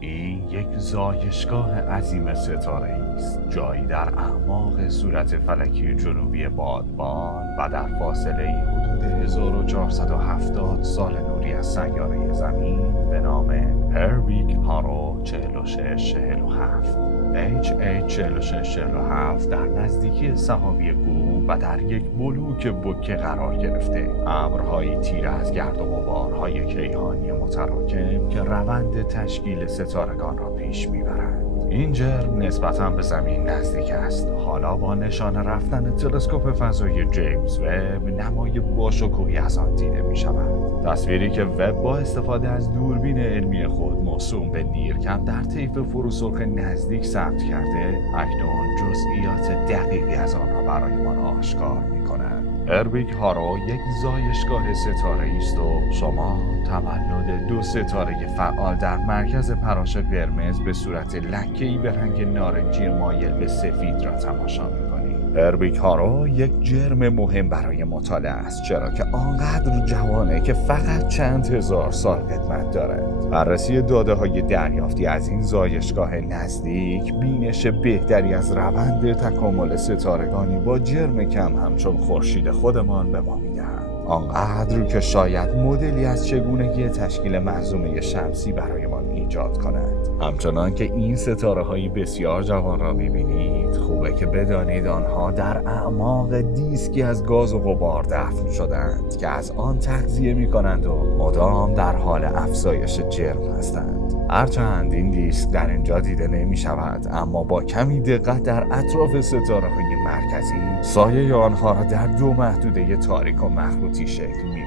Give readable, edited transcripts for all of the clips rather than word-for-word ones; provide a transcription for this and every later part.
این یک زایشگاه عظیم ستاره است، جایی در اعماق صورت فلکی جنوبی بادبان و در فاصله حدود 1470 سال نوری از سیاره زمین به نام هرویگ هارو 4647. H4647 در نزدیکی سحابی گو و در یک بلوک بکه قرار گرفته. ابرهایی تیره از گرد و غبارهای کیهانی متراکم که روند تشکیل ستارگان را پیش میبرند. این جرم نسبتاً به زمین نزدیک است. حالا با نشانه رفتن تلسکوپ فضایی جیمز وب نمای باشکوهی از آن دیده می شود. تصویری که وب با استفاده از دوربین علمی خود موسوم به نیرکم در طیف فروسرخ نزدیک ثبت کرده، اکنون جزئیات دقیقی از آن را برایمان آشکار می کند. هرویگ هارو یک زایشگاه ستاره است و شما تولد دو ستاره فعال در مرکز پراش قرمز به صورت لکه‌ای به رنگ نارنجی مایل به سفید را تماشا می‌کنید. هرویگ هارو یک جرم مهم برای مطالعه است، چرا که آنقدر جوانه که فقط چند هزار سال قدمت دارد. بررسی داده‌های دریافتی از این زایشگاه نزدیک بینش بهتری از روند تکامل ستارگانی با جرم کم همچون خورشید خودمان به ما می‌دهد. آنقدر که شاید مدلی از چگونگی تشکیل منظومه شمسی برایمان ایجاد کند. همچنان که این ستاره‌های بسیار جوان را می‌بینید، خوبه که بدانید آنها در اعماق دیسکی از گاز و غبار دفن شدند که از آن تغذیه می‌کنند و مدام در حال افزایش جرم هستند. هرچند این دیسک در اینجا دیده نمی‌شود، اما با کمی دقت در اطراف ستاره‌های مرکزی سایه آنها را در دو محدوده تاریک و مخروطی شکل می‌بینید.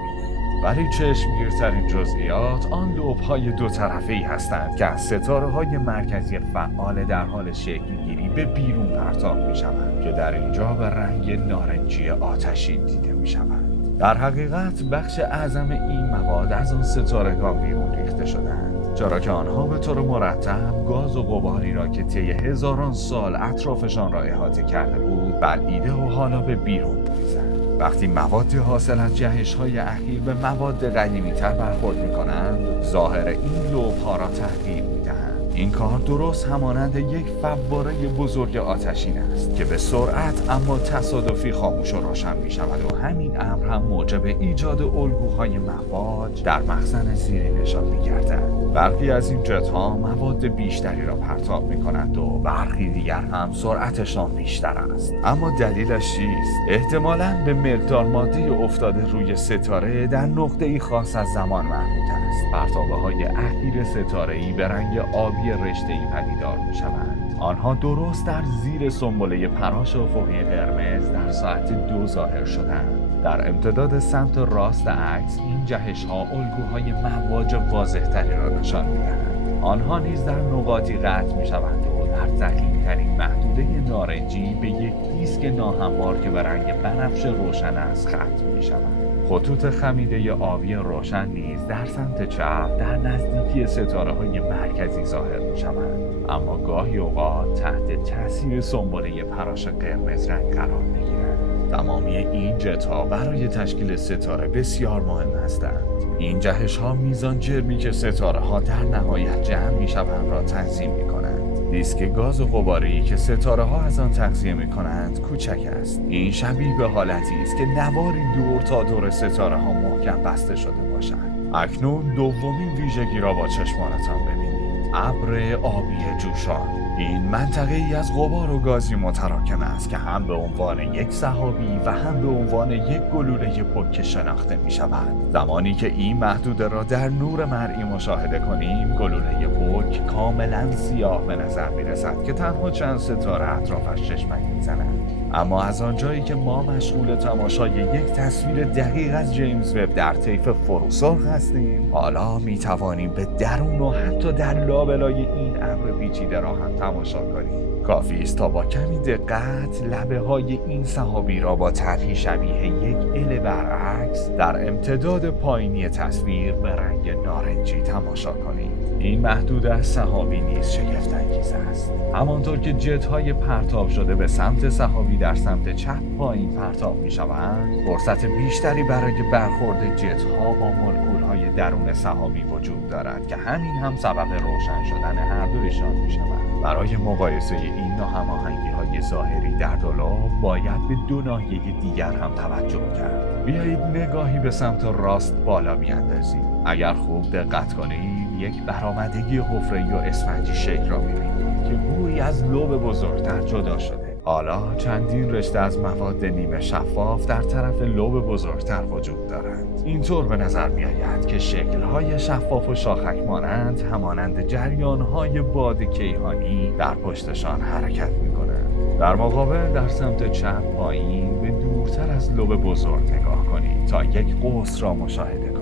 ولی چشمگیرترین جزئیات آن لوب‌های دو طرفه‌ای هستند که از ستاره‌های مرکزی فعال در حال شکل‌گیری به بیرون پرتاب می‌شوند که در اینجا به رنگ نارنجی آتشی دیده می‌شوند. در حقیقت بخش اعظم این مواد از آن ستارگان بیرون ریخته شدند، چرا که آنها به طور مرتب گاز و غباری را که طی هزاران سال اطرافشان را احاطه کرده بود بلعیده و حالا به بیرون می‌ریزند. وقتی مواد حاصل از جهش‌های اخیر به مواد قدیمی‌تر برخورد می‌کنند، ظاهر این لوح‌ها را تغییر می‌دهند. این کار درست همانند یک فواره بزرگ آتشین است که به سرعت اما تصادفی خاموش و روشن می‌شود و همین امر هم موجب ایجاد الگوهای مواج در مخزن زیرینشان می‌گردد. برخی از این جت‌ها مواد بیشتری را پرتاب می‌کنند و برخی دیگر هم سرعتشان بیشتر است. اما دلیلش چیست؟ احتمالاً به مقدار ماده افتاده روی ستاره در نقطه‌ای خاص از زمان مربوط است. پرتابه‌های اخیر ستاره‌ای به رنگ آبی رشته‌ای پدیدار می‌شوند. آنها درست در زیر سنبله پراش افقی قرمز در ساعت 2 ظاهر شدند. در امتداد سمت راست عکس این جهش‌ها الگوهای مواج واضح‌تری را نشان می‌دهند. آنها نیز در نقاطی قطع می‌شوند و در دقیق‌ترین محدوده نارنجی به یک دیسک ناهموار که به رنگ بنفش روشن است ختم می‌شوند. خطوط خمیده آبی روشن نیز در سمت چپ در نزدیکی ستاره‌های مرکزی ظاهر می‌شوند، اما گاهی اوقات تحت تاثیر سنبله پراش قرمز رنگ قرار می‌گیرند. تمامی این جت‌ها برای تشکیل ستاره بسیار مهم هستند. این جهش‌ها میزان جرمی که ستاره‌ها در نهایت جمع می‌شوند را تنظیم می‌کنند. دیسک گاز و غباری که ستاره‌ها از آن تغذیه می‌کنند کوچک است. این شبیه به حالتی است که نواری دور تا دور ستاره‌ها محکم بسته شده باشند. اکنون دومین ویژگی را با چشمانتان ببینید: ابر آبی جوشان. این منطقه ای از غبار و گازی متراکم است که هم به عنوان یک سحابی و هم به عنوان یک گلوله بک شناخته می شود. زمانی که این محدوده را در نور مرئی مشاهده کنیم، گلوله بک کاملا سیاه به نظر می رسد که تنها چند ستاره اطرافش چشمک می زنند. اما از آنجایی که ما مشغول تماشای یک تصویر دقیق از جیمز وب در طیف فروسرخ هستیم، حالا می توانیم به درون و حتی در لابلای این ابر پیچیده را هم تماشا کنیم. کافی است تا با کمی دقت لبه های این سحابی را با طرحی شبیه یک ال برعکس در امتداد پایینی تصویر به رنگ نارنجی تماشا کنید. این محدوده از سحابی نیز شگفت‌انگیز است. همانطور که جت‌های پرتاب شده به سمت سحابی در سمت چپ پایین پرتاب می‌شوند، فرصت بیشتری برای برخورد جت‌ها با مولکول‌های درون سحابی وجود دارد که همین هم سبب روشن شدن هر دویشان می شود. برای مقایسه این ناهماهنگی‌های ظاهری در دولاب باید به دو ناحیه دیگر هم توجه کرد. بیایید نگاهی به سمت راست بالا بیاندازیم. اگر خوب دقت کنید یک برآمدگی حفره‌ای و اسفنجی شکل را می‌بینید که گویی از لوب بزرگتر جدا شده. حالا چندین رشته از مواد نیمه شفاف در طرف لوب بزرگتر وجود دارند. اینطور به نظر می‌آید که شکل‌های شفاف و شاخک مانند همانند جریان‌های باد کیهانی در پشتشان حرکت می‌کنند. در مقابل در سمت چپ پایین به دورتر از لوب بزرگ نگاه کنید تا یک قوس را مشاهده کنید.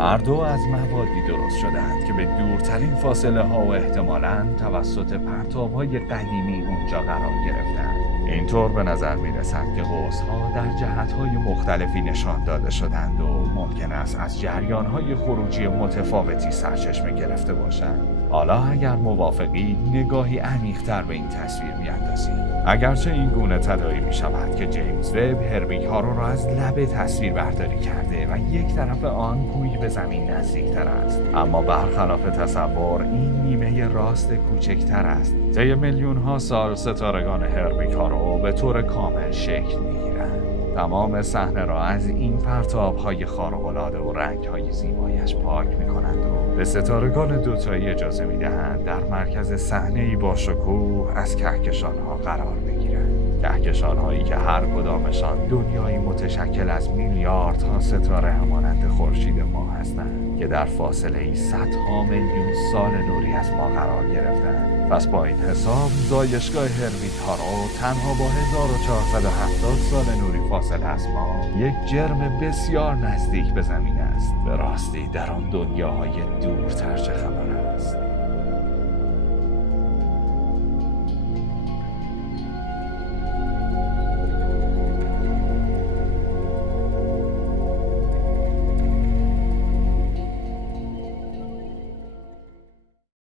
هر دو از موادی درست شدند که به دورترین فاصله ها و احتمالاً توسط پرتاب‌های قدیمی اونجا قرار گرفتند. اینطور به نظر می رسد که قوس‌ها در جهت‌های مختلفی نشان داده شدند و ممکن است از جریان‌های خروجی متفاوتی سرچشمه گرفته باشند. حالا اگر موافقید نگاهی عمیق‌تر به این تصویر بیاندازیم. اگرچه این گونه تداعی می شود که جیمز وب هربی کارو را از لبه تصویر برداری کرده و یک طرف آن گویی به زمین نزدیکتر است، اما برخلاف تصور این نیمه راست کوچکتر است. طی میلیون‌ها سال ستارگان هربی کارو به طور کامل شکل می‌گیرند. تمام صحنه را از این پرتاب‌های خارق‌العاده و رنگ‌های زیبایش پاک می‌کنند و به ستارگان دوتایی اجازه می‌دهند در مرکز صحنه‌ای با شکوه از کهکشان‌ها قرار بگیرند. کهکشان‌هایی که هر کدامشان دنیایی متشکل از میلیاردها ستاره همانند خورشید ما هستند که در فاصله صدها میلیون سال نوری از ما قرار گرفتند. پس با این حساب زایشگاه هربی کارو تنها با 1470 سال نوری فاصله از ما یک جرم بسیار نزدیک به زمین است. به راستی در آن دنیاهای دورتر چه خبر